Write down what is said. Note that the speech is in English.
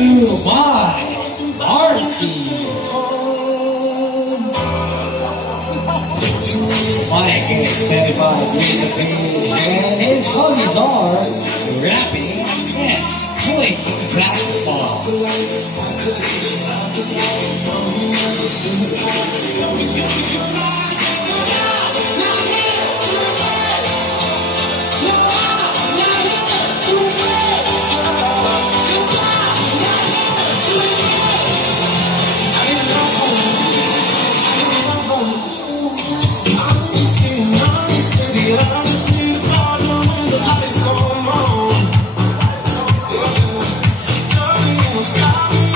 by Marcy. Mike is 25 years of age and his hobbies are rapping and playing basketball. Stop.